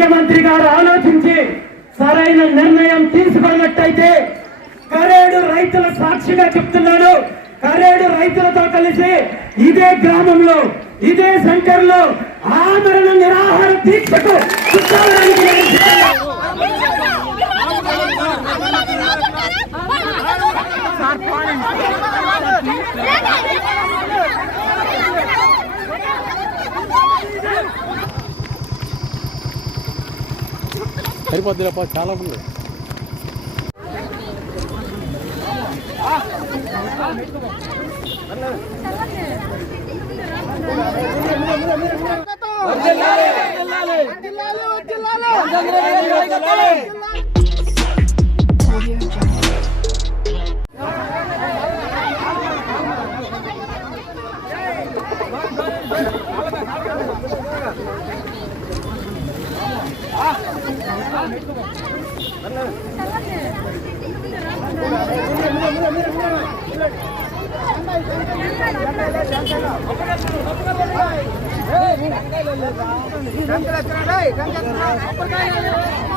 ముఖ్యమంత్రి గారు ఆలోచించి సరైన నిర్ణయం తీసుకున్నట్టయితే కరేడు రైతుల సాక్షిగా చెప్తున్నాను. కరేడు రైతులతో కలిసి ఇదే గ్రామంలో ఇదే సెంటర్లో ఆమరణ నిరాహార దీక్షకు కూర్చోవడానికి నేను సిద్ధంగా సరిపోద్దులేపా చాలా ఉంది.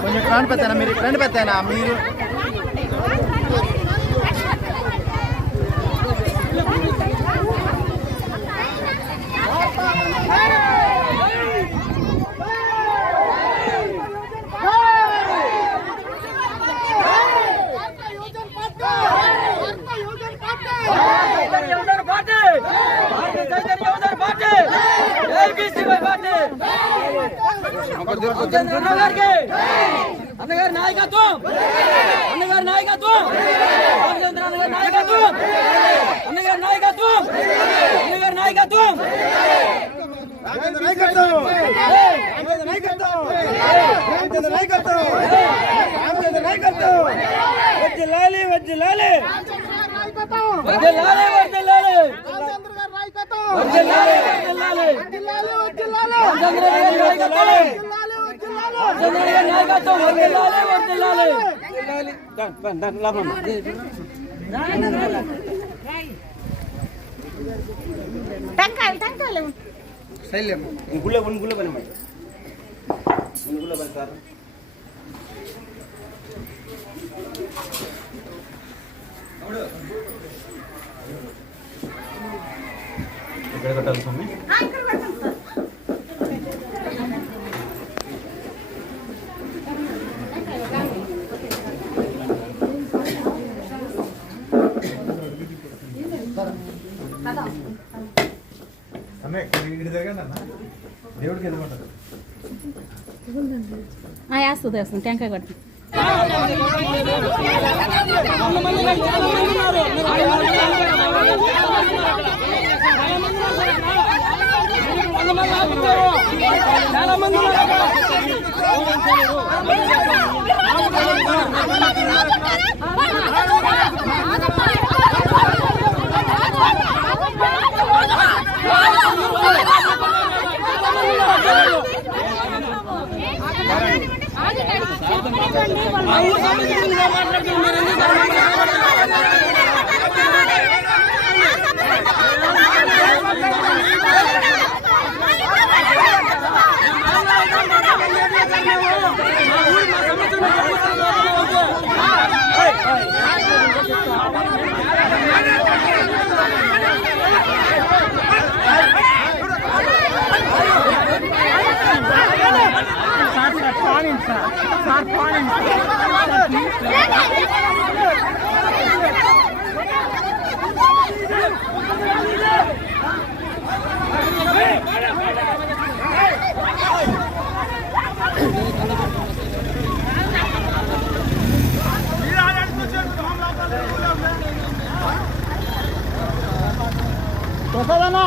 కొంచెం ఫ్రంట్ పెద్దనా మీరు ఫ్రంట్ పెద్దనా మీరు అన్నగారి నాయకత్వం అన్నగారి నాయకత్వం రామచంద్ర అన్నగారి నాయకత్వం అన్నగారి నాయకత్వం అన్నగారి నాయకత్వం వజ్జలాలి వజ్జలాలి వజ్జలాలి వజ్జలాలి వజ్జలాలి వజ్జలాలి రామచంద్ర గారి నాయకత్వం రామచంద్ర గారి నాయకత్వం వజ్జలాలి వజ్జలాలి టంకాయలు టంకాయలు గుళ్ళ గుళ్ళ పని మాట గుళ్ళ పని సార్ ఎక్కడ కట్టాలి స్వామి? దేవుడికి ఎదుగుంటారు వేస్తుంది టెంకాయ కొట్టి చాలా మంది Hey! Sarpan insan. Sarpan insan. Topa bana.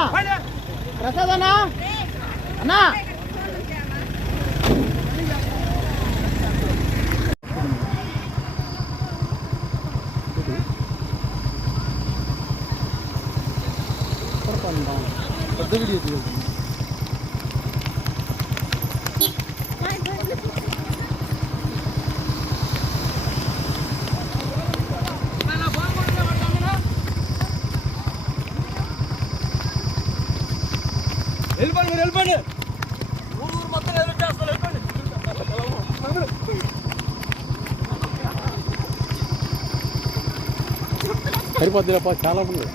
సరిపోద్దిలేపా చాలా ఉంది.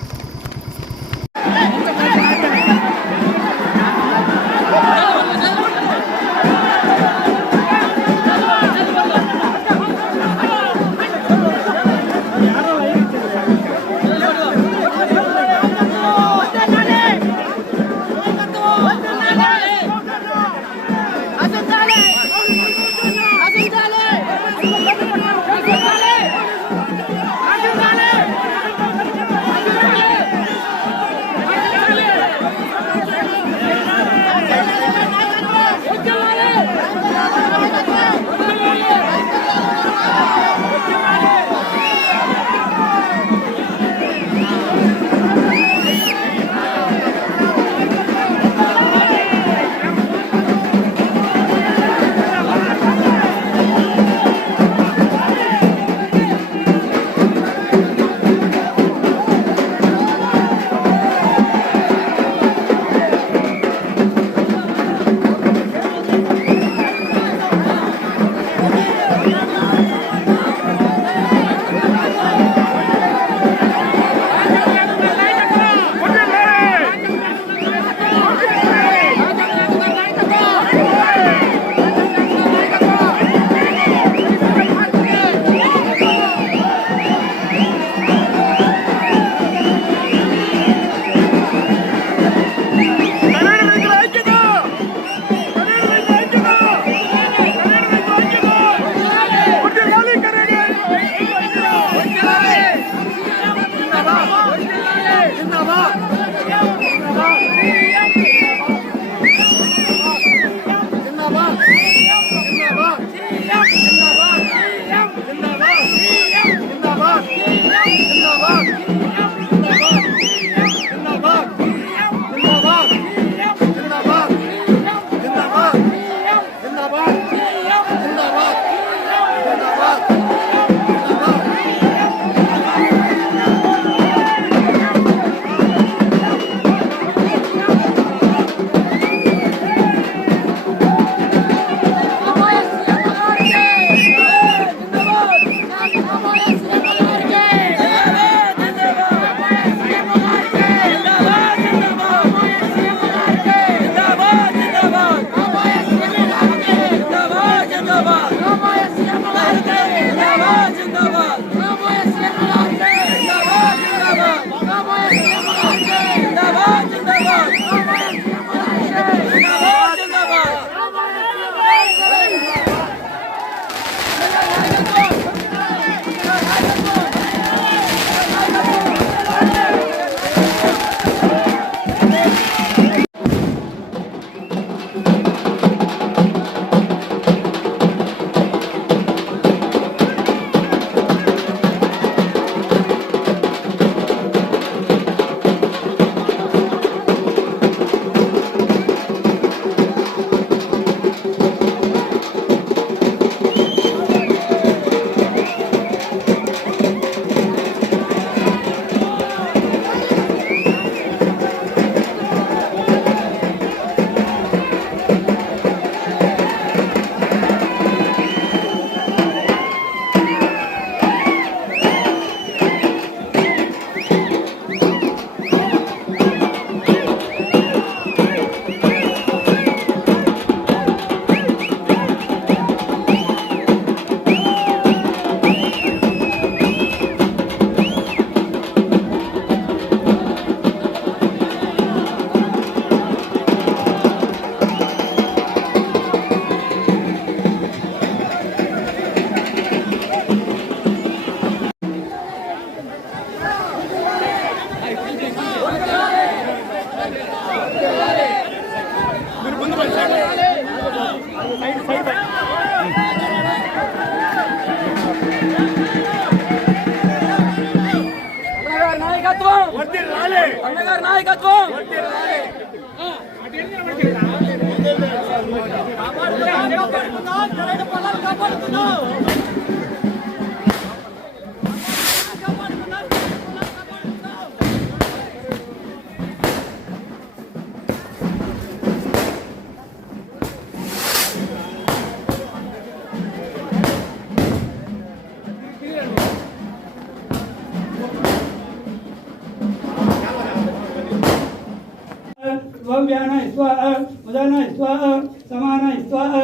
स्वाह उदन स्वाह समान स्वाह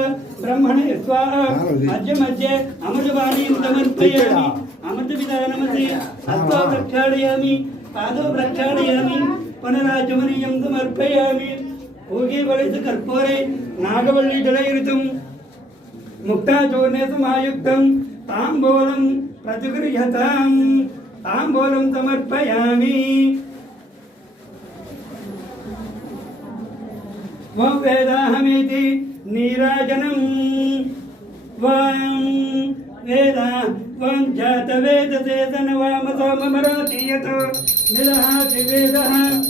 ब्रह्मण स्वाह मध्य मध्य अमृतवाणी समर्पयामि अमृतविधानमसि हस्त्वा प्रक्षालयामि पादौ प्रक्षालयामि पुनराजमनीयं समर्पयामि ओगे वलयसु कर्पूरे नागवल्ली जलयितुं मुक्ताचूर्णे समायुक्तं ताम्बूलं प्रतिगृह्यतां ताम्बूलं समर्पयामि वो वेदाहमेति नीराजनम्। वाम् वेदा त्वं जातवेदचेतन वामतो ममरातीयतो निरहाति वेदः।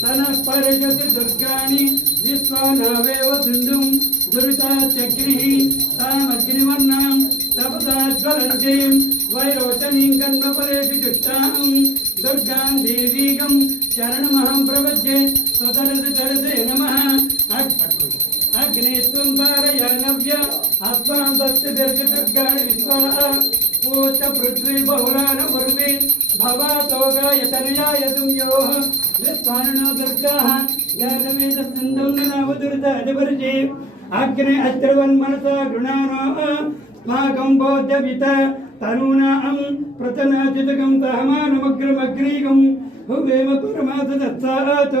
तनः परिषति दुर्गाणि। विश्वानावेव सिन्धुं दुरितात्यग्निः तामग्निवर्णां तपसा ज्वलन्तीं वैरोचनीं कन्वपरेषु जुष्टां दुर्गां देवीगं शरणमहं प्रपद्ये स्वतरसचरसे नमः अग्ने त्वं पारय नव्य आत्मा भक्तिदर्शदुर्गाणि विश्वा पूत पृथ्वी बहुलान उर्वे भवातोगायतनयाय संयोः विस्वानो दुर्गाः ज्ञानमेतस्सन्दं नावदुर्दादिवर्जे अग्ने अत्रवन्मनसा गृणानो अस्माकं बोध्यवित तनूनां प्रतनाजितकं सहमानमग्रमग्रीकं हुवेम परमासदत्सात्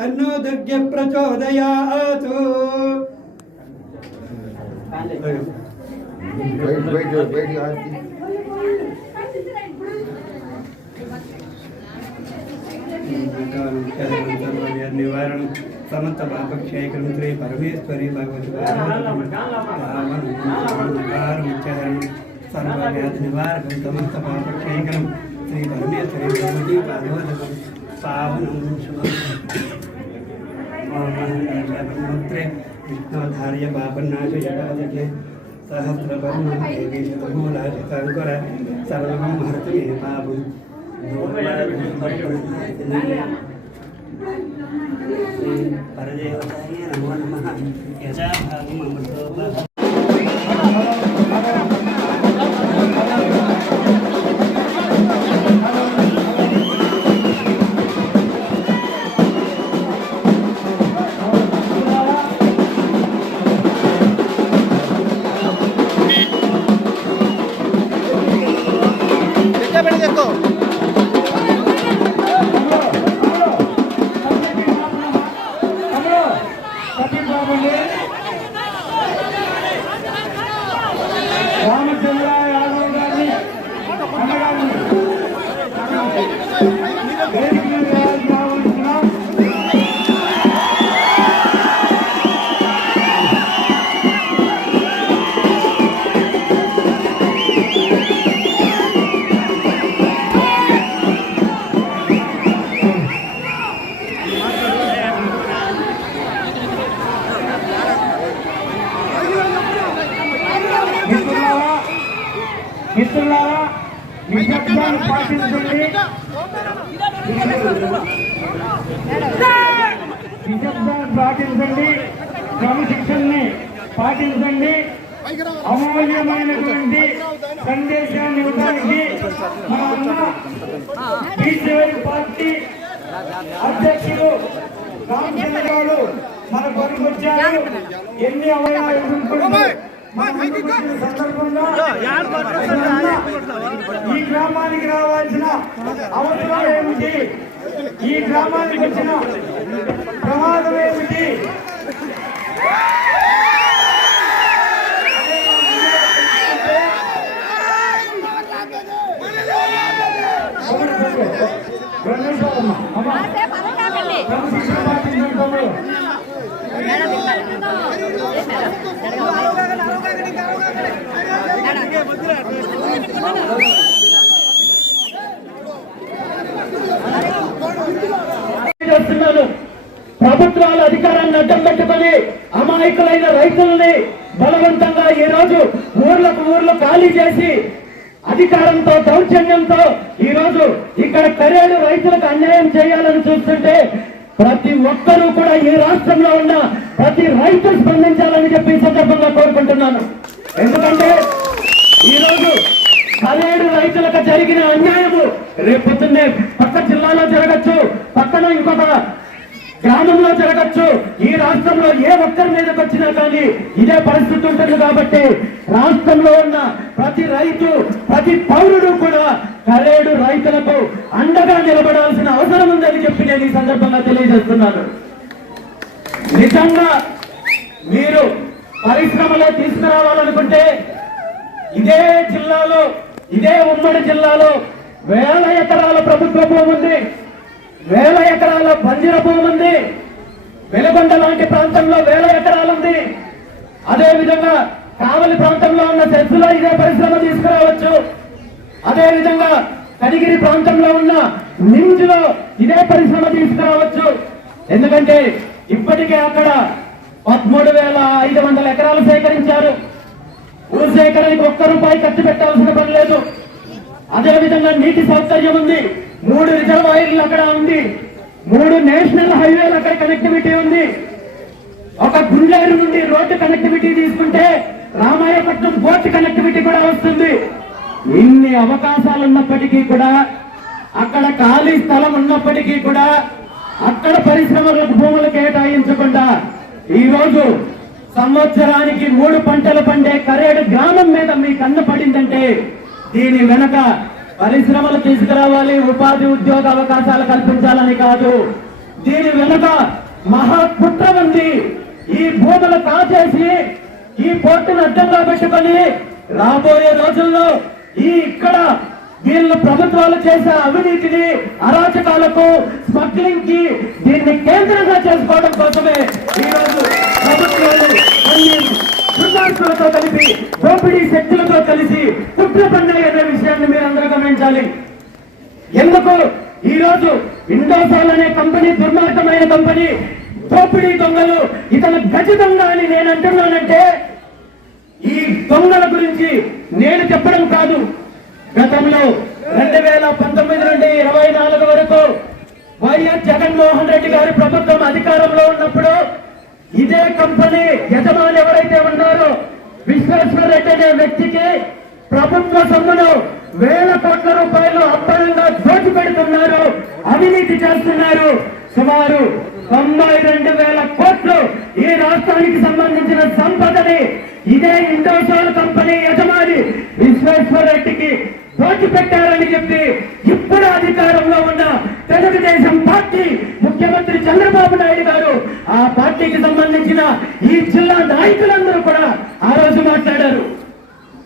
విష్ట తన్నో దుర్గ ప్రచోదయాతు. నివారణ సమంత పాపక్షేకరం పరమేశ్వరి భగవతి సర్వవ్యాధి నివారకం సమస్త పాపక్షేకరం శ్రీ పరమేశ్వరి భగవతి భాగవతం పావనం. శుభం. ఓంత్రే విష్ణోధార్య పాపనాశ జగాదకే సహస్రవర్ణం దేవీ శతమూలాశితాంకుర సర్వం హర్తు మే పాపం పరదేవతాయ నమో నమః. యథాభాగం అమృతోప Yeah. బీసీవై పార్టీ అధ్యక్షులు రామచంద్ర గారు మన పనికి వచ్చారు. ఎన్ని అవయవాలు ఈ గ్రామానికి రావాల్సిన అవసరం ఏమిటి? ఈ గ్రామానికి వచ్చిన ప్రమాదం ఏమిటి? ప్రభుత్వాల అధికారాన్ని అడ్డం పెట్టుకొని అమాయకులైన రైతుల్ని బలవంతంగా ఈ రోజు ఊర్లకు ఊర్లు ఖాళీ చేసి అధికారంతో దౌర్జన్యంతో ఈ రోజు ఇక్కడ పెరేడు రైతులకు అన్యాయం చేయాలని చూస్తుంటే ప్రతి ఒక్కరూ కూడా ఈ రాష్ట్రంలో ఉన్న ప్రతి రైతు స్పందించాలని చెప్పి సందర్భంగా కోరుకుంటున్నాను. ఎందుకంటే ఈ రోజు పదిహేడు రైతులకు జరిగిన అన్యాయము రేపు పొద్దున్నే పక్క జిల్లాలో జరగచ్చు పక్కన ఇంకొక గ్రామంలో జరగచ్చు. ఈ రాష్ట్రంలో ఏ ఒక్కరి మీదకి వచ్చినా కానీ ఇదే పరిస్థితి ఉంటుంది కాబట్టి రాష్ట్రంలో ఉన్న ప్రతి రైతు ప్రతి పౌరుడు కూడా కరేడు రైతులకు అండగా నిలబడాల్సిన అవసరం ఉందని చెప్పి నేను ఈ సందర్భంగా తెలియజేస్తున్నాను. నిజంగా మీరు పరిశ్రమలో తీసుకురావాలనుకుంటే ఇదే జిల్లాలో ఇదే ఉమ్మడి జిల్లాలో వేల ఎకరాల ప్రభుత్వ భూమి ఉంది. వేల ఎకరాల బంజర భూమి ఉంది. వెలుగొండ లాంటి ప్రాంతంలో వేల ఎకరాలు ఉంది. అదేవిధంగా కావలి ప్రాంతంలో ఉన్న సెస్సులో ఇదే పరిశ్రమ తీసుకురావచ్చు. అదేవిధంగా కనిగిరి ప్రాంతంలో ఉన్న నింజులో ఇదే పరిశ్రమ తీసుకురావచ్చు. ఎందుకంటే ఇప్పటికే అక్కడ పదమూడు వేల ఐదు వందల ఎకరాలు సేకరించారు. భూ సేకరణకి ఒక్క రూపాయి ఖర్చు పెట్టాల్సిన పని లేదు. అదేవిధంగా నీటి సౌకర్యం ఉంది. మూడు రిజర్వాయర్లు అక్కడ ఉంది. మూడు నేషనల్ హైవేలు అక్కడ కనెక్టివిటీ ఉంది. ఒక గుండెరు నుండి రోడ్డు కనెక్టివిటీ తీసుకుంటే రామాయపట్నం పోర్ట్ కనెక్టివిటీ కూడా వస్తుంది. ఇన్ని అవకాశాలు ఉన్నప్పటికీ కూడా అక్కడ ఖాళీ స్థలం ఉన్నప్పటికీ కూడా అక్కడ పరిశ్రమలకు భూములు కేటాయించకుండా ఈరోజు సంవత్సరానికి మూడు పంటలు పండే కరేడు గ్రామం మీద మీ కన్ను పడిందంటే దీని వెనక పరిశ్రమలు తీసుకురావాలి ఉపాధి ఉద్యోగ అవకాశాలు కల్పించాలని కాదు. దీని వెనుక మహాకుట్ర ఉంది. ఈ భూములు కాచేసి ఈ పోర్టును అడ్డంగా పెట్టుకొని రాబోయే రోజుల్లో ఈ ఇక్కడ వీళ్ళు ప్రభుత్వాలు చేసే అవినీతిని అరాచకాలకు స్మగ్లింగ్కి దీన్ని కేంద్రంగా చేసుకోవడం కోసమే ఈ రోజు ప్రభుత్వాలు కొన్ని కలిపి దోపిడీ శక్తులతో కలిసి కుట్ర పండుగ అనే విషయాన్ని మీరు అందరూ గమనించాలి. ఎందుకు? ఈ రోజు ఇండోసాల్ అనే కంపెనీ దుర్మార్గమైన కంపెనీ దోపిడీ దొంగలు ఇతను గజ దొంగ అని నేను అంటున్నానంటే ఈ దొంగల గురించి నేను చెప్పడం కాదు. గతంలో రెండు వేల పంతొమ్మిది నుండి ఇరవై నాలుగు వరకు వైఎస్ జగన్మోహన్ రెడ్డి గారి ప్రభుత్వం అధికారంలో ఉన్నప్పుడు ఇదే కంపెనీ యజమాని ఎవరైతే ఉన్నారో విశ్వేశ్వరరెడ్డి అనే వ్యక్తికి ప్రభుత్వ సొమ్మును వేల కోట్ల రూపాయలు అప్పనంగా దోచిపెడుతున్నారు అవినీతి చేస్తున్నారు. సుమారు తొంభై రెండు వేల కోట్లు ఈ రాష్ట్రానికి సంబంధించిన సంపదని. ఇదే ఇండోసాల్ కంపెనీ యజమాని విశ్వేశ్వర రెడ్డికి దోచిపెట్టారని చెప్పి ఇప్పుడు అధికారంలో ఉన్న తెలుగుదేశం పార్టీ ముఖ్యమంత్రి చంద్రబాబు నాయుడు గారు ఆ పార్టీకి సంబంధించిన ఈ జిల్లా నాయకులందరూ కూడా ఆ రోజు మాట్లాడారు.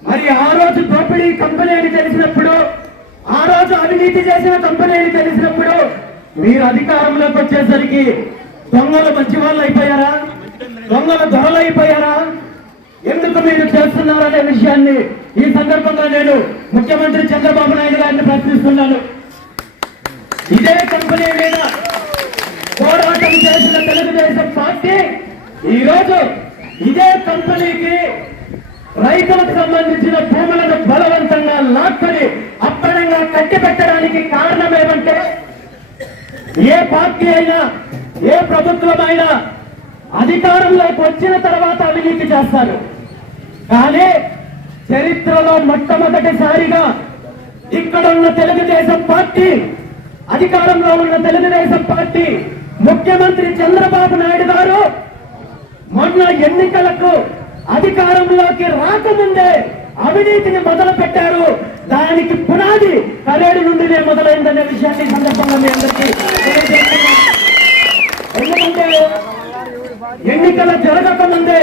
మరి ఆ రోజు దోపిడీ కంపెనీ అని తెలిసినప్పుడు ఆ రోజు అవినీతి చేసిన కంపెనీ అని తెలిసినప్పుడు మీరు అధికారంలోకి వచ్చేసరికి దొంగలు మంచి వాళ్ళు అయిపోయారా? దొంగలు దొరలు అయిపోయారా? ఎందుకు మీరు చేస్తున్నారనే విషయాన్ని ఈ సందర్భంగా నేను ముఖ్యమంత్రి చంద్రబాబు నాయుడు గారిని ప్రశ్నిస్తున్నాను. ఇదే కంపెనీ మీద పోరాటం చేసిన తెలుగుదేశం పార్టీ ఈరోజు ఇదే కంపెనీకి రైతులకు సంబంధించిన భూములను బలవంతంగా లాక్కొని అప్పనంగా కట్టిపెట్టడానికి కారణం ఏమంటే ఏ పార్టీ అయినా ఏ ప్రభుత్వమైనా అధికారంలోకి వచ్చిన తర్వాత అవినీతి చేస్తారు. కానీ చరిత్రలో మొట్టమొదటిసారిగా ఇక్కడ ఉన్న తెలుగుదేశం పార్టీ అధికారంలో ఉన్న తెలుగుదేశం పార్టీ ముఖ్యమంత్రి చంద్రబాబు నాయుడు గారు మొన్న ఎన్నికలకు అధికారంలోకి రాకముందే అవినీతిని మొదలు పెట్టారు దానికి పునాది కరేడు నుండినే మొదలైందనే విషయాన్ని సందర్భంగా మీ అందరికీ ఎందుకంటే ఎన్నికల జరగకముందే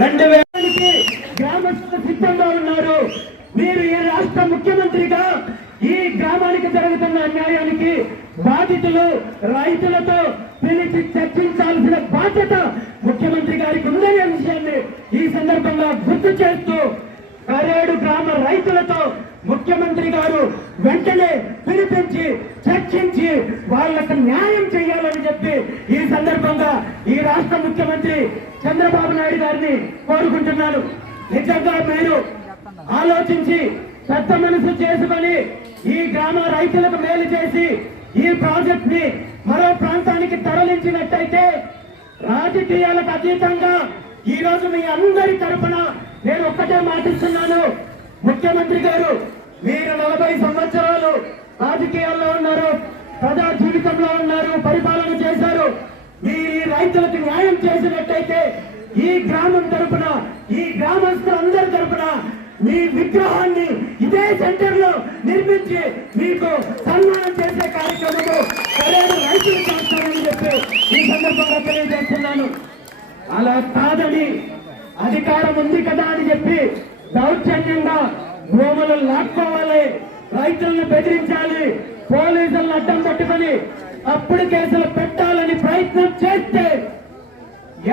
రెండు వేలకి గ్రామస్తులు సిద్ధంగా ఉన్నారు. మీరు ఈ రాష్ట్ర ముఖ్యమంత్రిగా ఈ గ్రామానికి జరుగుతున్న అన్యాయానికి బాధితులు రైతులతో పిలిచి చర్చించాల్సిన బాధ్యత ముఖ్యమంత్రి గారికి ఉందనే విషయాన్ని ఈ సందర్భంగా గుర్తు చేస్తూ కరేడు గ్రామ రైతులతో ముఖ్యమంత్రి గారు వెంటనే పిలిపించి చర్చించి వాళ్ళకు న్యాయం చేయాలని చెప్పి ఈ సందర్భంగా ఈ రాష్ట్ర ముఖ్యమంత్రి చంద్రబాబు నాయుడు గారిని కోరుకుంటున్నాను. నిజంగా మీరు ఆలోచించి పెద్ద మనసు చేసుకొని ఈ గ్రామ రైతులకు మేలు చేసి ఈ ప్రాజెక్ట్ని మరో ప్రాంతానికి తరలించినట్టయితే రాజకీయాలకు అతీతంగా ఈ రోజు మీ అందరి తరఫున నేను ఒక్కటే మాటిస్తున్నాను. ముఖ్యమంత్రి గారు మీరు నలభై సంవత్సరాలు రాజకీయాల్లో ఉన్నారు ప్రజా జీవితంలో ఉన్నారు పరిపాలన చేశారు. మీరు ఈ రైతులకు న్యాయం చేసినట్టయితే ఈ గ్రామం తరపున ఈ గ్రామస్తులందరి తరపున మీ విగ్రహాన్ని ఇదే సెంటర్లో నిర్మించి మీకు సన్మానం చేసే కార్యక్రమము పదిహేను రైతులు చేస్తారని చెప్పి ఈ సందర్భంగా తెలియజేస్తున్నాను. అలా కాదని అధికారం ఉంది కదా అని చెప్పి దౌర్జన్యంగా భూములు లాక్కోవాలి రైతులను బెదిరించాలి పోలీసులను అడ్డం పెట్టుకొని అప్పుడు కేసులు పెట్టాలని ప్రయత్నం చేస్తే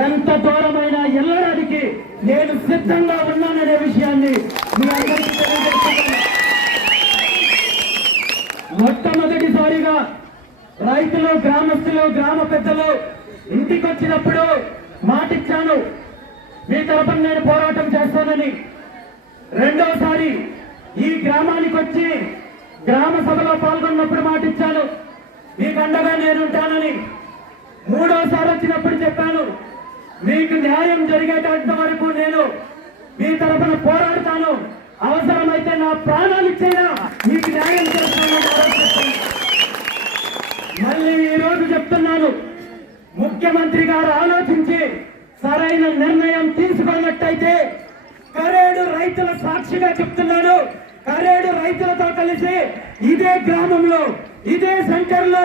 ఎంత దూరమైన వెళ్ళడానికి నేను సిద్ధంగా ఉన్నాననే విషయాన్ని మీ అందరికీ తెలియజేస్తున్నాను. మొట్టమొదటిసారిగా రైతులు గ్రామస్తులు గ్రామ పెద్దలు ఇంటికి వచ్చినప్పుడు మాటిచ్చాను. మీ తరపున నేను పోరాటం చేస్తానని రెండోసారి ఈ గ్రామానికి వచ్చి గ్రామ సభలో పాల్గొన్నప్పుడు మాటిచ్చాను. మీకు అండగా నేనుంటానని మూడోసారి వచ్చినప్పుడు చెప్పాను. మీకు న్యాయం జరిగేటంత వరకు నేను మీ తరపున పోరాడతాను. అవసరమైతే నా ప్రాణాలు ఇచ్చైనా మీకు న్యాయం చేస్తాను మళ్ళీ ఈ రోజు చెప్తున్నాను. ముఖ్యమంత్రి గారు ఆలోచించి సరైన నిర్ణయం తీసుకున్నట్టయితే కరేడు రైతుల సాక్షిగా చెప్తున్నాను. కరేడు రైతులతో కలిసి ఇదే గ్రామంలో ఇదే సెంటర్లో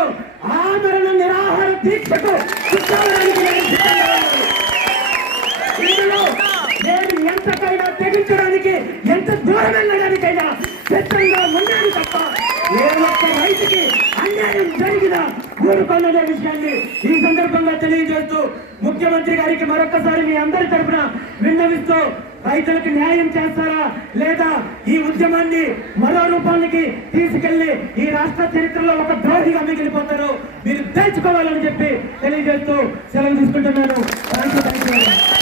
ఆమరణ నిరాహార దీక్షకు నేను ఇందులో నేను ఎంతకైనా తెగించడానికి ఎంత దూరం వెళ్ళడానికైనా సిద్ధంగా ఉన్నాను తప్ప ఏ ఒక్క రైతుకి అన్యాయం జరిగినా ఊరుకోననే విషయాన్ని ఈ సందర్భంగా తెలియజేస్తూ ముఖ్యమంత్రి గారికి మరొకసారి మీ అందరి తరఫున విన్నవిస్తూ రైతులకు న్యాయం చేస్తారా లేదా ఈ ఉద్యమాన్ని మరో రూపానికి తీసుకెళ్ళి ఈ రాష్ట్ర చరిత్రలో ఒక ద్రోహిగా మిగిలిపోతారు? మీరు తెలుసుకోవాలని చెప్పి తెలియజేస్తూ సెలవు తీసుకుంటున్నాను. Thank you thank you